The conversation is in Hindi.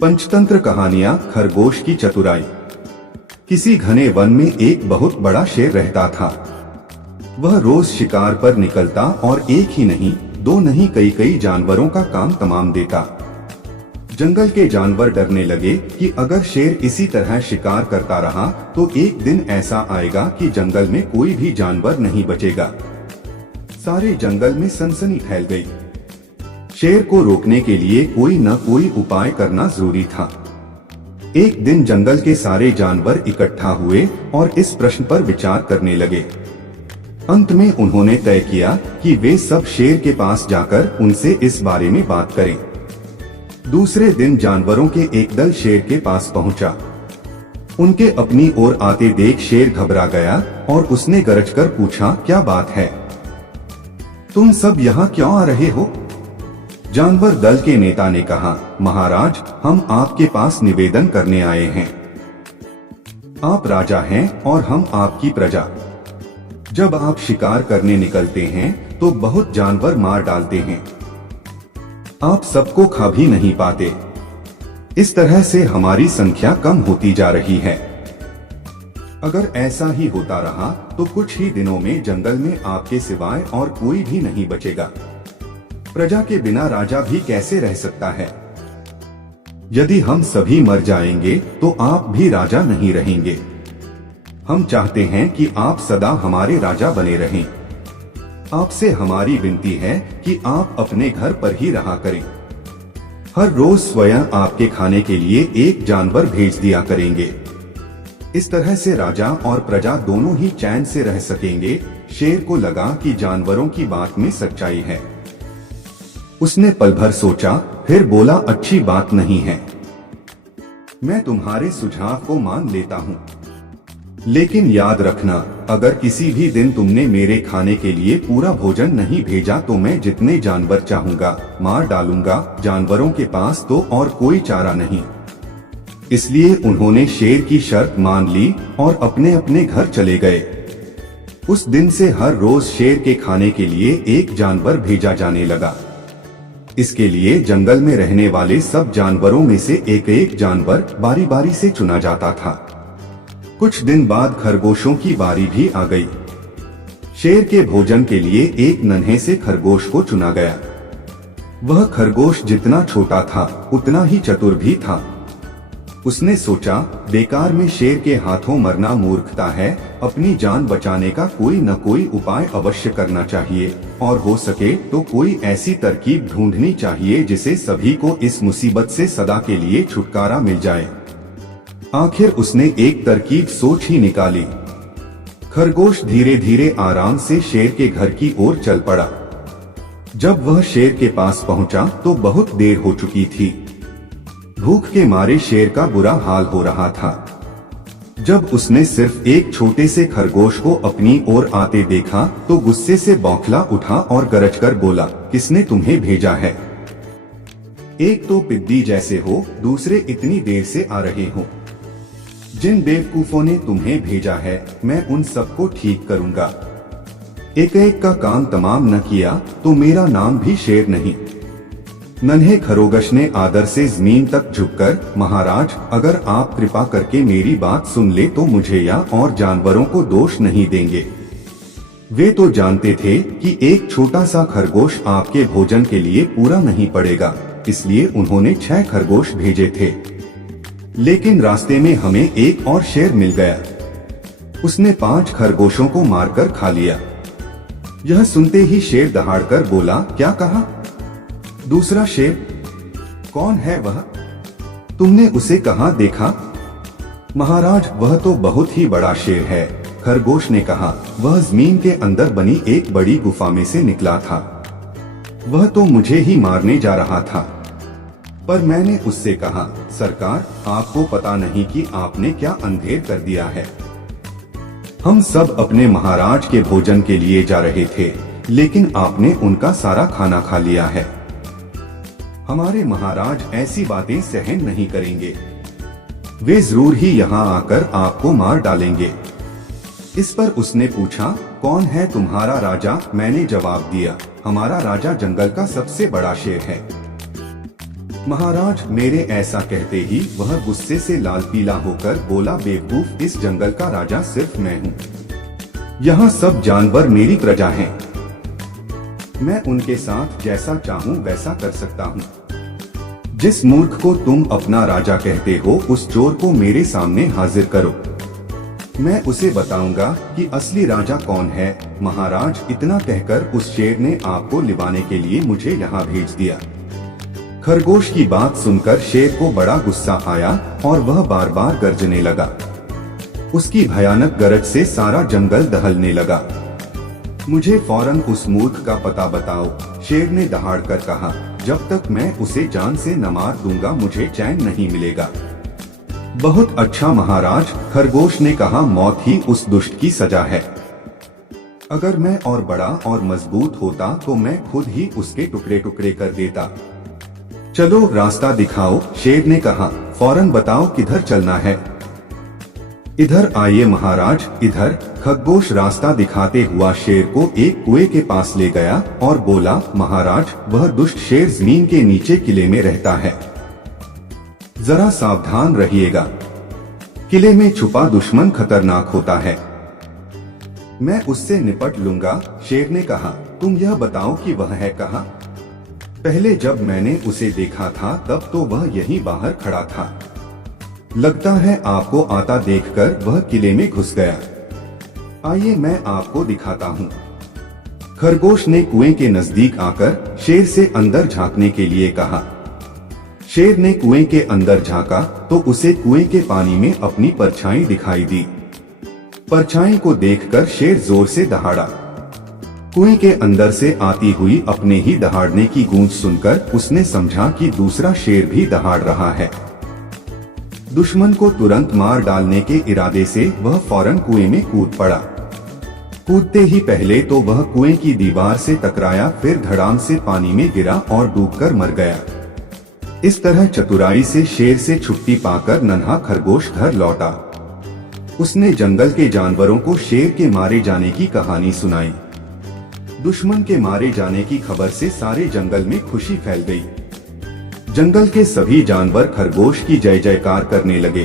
पंचतंत्र कहानियां खरगोश की चतुराई। किसी घने वन में एक बहुत बड़ा शेर रहता था। वह रोज शिकार पर निकलता और एक ही नहीं, दो नहीं, कई कई जानवरों का काम तमाम देता। जंगल के जानवर डरने लगे कि अगर शेर इसी तरह शिकार करता रहा तो एक दिन ऐसा आएगा कि जंगल में कोई भी जानवर नहीं बचेगा। सारे जंगल में सनसनी फैल गई। शेर को रोकने के लिए कोई न कोई उपाय करना जरूरी था। एक दिन जंगल के सारे जानवर इकट्ठा हुए और इस प्रश्न पर विचार करने लगे। अंत में उन्होंने तय किया कि वे सब शेर के पास जाकर उनसे इस बारे में बात करें। दूसरे दिन जानवरों के एक दल शेर के पास पहुंचा। उनके अपनी ओर आते देख शेर घबरा गया और उसने गरजकर पूछा, क्या बात है? तुम सब यहाँ क्यों आ रहे हो? जानवर दल के नेता ने कहा, महाराज, हम आपके पास निवेदन करने आए हैं। आप राजा हैं और हम आपकी प्रजा। जब आप शिकार करने निकलते हैं तो बहुत जानवर मार डालते हैं। आप सबको खा भी नहीं पाते। इस तरह से हमारी संख्या कम होती जा रही है। अगर ऐसा ही होता रहा तो कुछ ही दिनों में जंगल में आपके सिवाय और कोई भी नहीं बचेगा। प्रजा के बिना राजा भी कैसे रह सकता है? यदि हम सभी मर जाएंगे तो आप भी राजा नहीं रहेंगे। हम चाहते हैं कि आप सदा हमारे राजा बने रहें। आपसे हमारी विनती है कि आप अपने घर पर ही रहा करें। हर रोज स्वयं आपके खाने के लिए एक जानवर भेज दिया करेंगे। इस तरह से राजा और प्रजा दोनों ही चैन से रह सकेंगे। शेर को लगा कि जानवरों की बात में सच्चाई है। उसने पल भर सोचा, फिर बोला, अच्छी बात नहीं है, मैं तुम्हारे सुझाव को मान लेता हूँ। लेकिन याद रखना, अगर किसी भी दिन तुमने मेरे खाने के लिए पूरा भोजन नहीं भेजा तो मैं जितने जानवर चाहूंगा मार डालूंगा। जानवरों के पास तो और कोई चारा नहीं। इसलिए उन्होंने शेर की शर्त मान ली और अपने अपने घर चले गए। उस दिन से हर रोज शेर के खाने के लिए एक जानवर भेजा जाने लगा। इसके लिए जंगल में रहने वाले सब जानवरों में से एक एक जानवर बारी बारी से चुना जाता था। कुछ दिन बाद खरगोशों की बारी भी आ गई। शेर के भोजन के लिए एक नन्हे से खरगोश को चुना गया। वह खरगोश जितना छोटा था उतना ही चतुर भी था। उसने सोचा, बेकार में शेर के हाथों मरना मूर्खता है। अपनी जान बचाने का कोई न कोई उपाय अवश्य करना चाहिए और हो सके तो कोई ऐसी तरकीब ढूंढनी चाहिए जिसे सभी को इस मुसीबत से सदा के लिए छुटकारा मिल जाए। आखिर उसने एक तरकीब सोच ही निकाली। खरगोश धीरे धीरे आराम से शेर के घर की ओर चल पड़ा। जब वह शेर के पास पहुंचा तो बहुत देर हो चुकी थी। भूख के मारे शेर का बुरा हाल हो रहा था। जब उसने सिर्फ एक छोटे से खरगोश को अपनी ओर आते देखा तो गुस्से से बौखला उठा और गरजकर बोला, किसने तुम्हें भेजा है? एक तो पिद्दी जैसे हो, दूसरे इतनी देर से आ रहे हो। जिन बेवकूफों ने तुम्हें भेजा है मैं उन सबको ठीक करूंगा। एक एक का काम तमाम न किया तो मेरा नाम भी शेर नहीं। नन्हे खरगोश ने आदर से जमीन तक झुककर, महाराज, अगर आप कृपा करके मेरी बात सुन ले तो मुझे या और जानवरों को दोष नहीं देंगे। वे तो जानते थे कि एक छोटा सा खरगोश आपके भोजन के लिए पूरा नहीं पड़ेगा, इसलिए उन्होंने 6 खरगोश भेजे थे। लेकिन रास्ते में हमें एक और शेर मिल गया। उसने 5 खरगोशों को मारकर खा लिया। यह सुनते ही शेर दहाड़कर बोला, क्या कहा? दूसरा शेर? कौन है वह? तुमने उसे कहाँ देखा? महाराज, वह तो बहुत ही बड़ा शेर है, खरगोश ने कहा। वह जमीन के अंदर बनी एक बड़ी गुफा में से निकला था। वह तो मुझे ही मारने जा रहा था। पर मैंने उससे कहा, सरकार, आपको पता नहीं कि आपने क्या अंधेर कर दिया है। हम सब अपने महाराज के भोजन के लिए जा रहे थे, लेकिन आपने उनका सारा खाना खा लिया है। हमारे महाराज ऐसी बातें सहन नहीं करेंगे। वे जरूर ही यहाँ आकर आपको मार डालेंगे। इस पर उसने पूछा, कौन है तुम्हारा राजा? मैंने जवाब दिया, हमारा राजा जंगल का सबसे बड़ा शेर है। महाराज, मेरे ऐसा कहते ही वह गुस्से से लाल पीला होकर बोला, बेवकूफ, इस जंगल का राजा सिर्फ मैं हूँ। यहाँ सब जानवर मेरी प्रजा हैं। मैं उनके साथ जैसा चाहूँ वैसा कर सकता हूँ। जिस मूर्ख को तुम अपना राजा कहते हो, उस चोर को मेरे सामने हाजिर करो। मैं उसे बताऊंगा कि असली राजा कौन है। महाराज, इतना कहकर उस शेर ने आपको लिवाने के लिए मुझे यहाँ भेज दिया। खरगोश की बात सुनकर शेर को बड़ा गुस्सा आया और वह बार बार गर्जने लगा। उसकी भयानक गरज से सारा जंगल दहलने लगा। मुझे फौरन उस मूर्ख का पता बताओ, शेर ने दहाड़कर कहा। जब तक मैं उसे जान से न मार दूंगा मुझे चैन नहीं मिलेगा। बहुत अच्छा महाराज, खरगोश ने कहा, मौत ही उस दुष्ट की सजा है। अगर मैं और बड़ा और मजबूत होता तो मैं खुद ही उसके टुकड़े टुकड़े कर देता। चलो रास्ता दिखाओ, शेर ने कहा। फौरन बताओ किधर चलना है। इधर आइए महाराज, इधर। खरगोश रास्ता दिखाते हुआ शेर को एक कुएं के पास ले गया और बोला, महाराज, वह दुष्ट शेर जमीन के नीचे किले में रहता है। जरा सावधान रहिएगा। किले में छुपा दुश्मन खतरनाक होता है। मैं उससे निपट लूंगा, शेर ने कहा। तुम यह बताओ कि वह है कहाँ? पहले जब मैंने उसे देखा था तब तो वह यहीं बाहर खड़ा था। लगता है आपको आता देखकर वह किले में घुस गया। आइए मैं आपको दिखाता हूँ। खरगोश ने कुएं के नजदीक आकर शेर से अंदर झांकने के लिए कहा। शेर ने कुएं के अंदर झांका तो उसे कुएं के पानी में अपनी परछाई दिखाई दी। परछाई को देखकर शेर जोर से दहाड़ा। कुएं के अंदर से आती हुई अपने ही दहाड़ने की गूंज सुनकर उसने समझा कि दूसरा शेर भी दहाड़ रहा है। दुश्मन को तुरंत मार डालने के इरादे से वह फौरन कुएं में कूद पड़ा। कूदते ही पहले तो वह कुएं की दीवार से टकराया, फिर धड़ाम से पानी में गिरा और डूबकर मर गया। इस तरह चतुराई से शेर से छुट्टी पाकर नन्हा खरगोश घर लौटा। उसने जंगल के जानवरों को शेर के मारे जाने की कहानी सुनाई। दुश्मन के मारे जाने की खबर से सारे जंगल में खुशी फैल गई। जंगल के सभी जानवर खरगोश की जय जयकार करने लगे।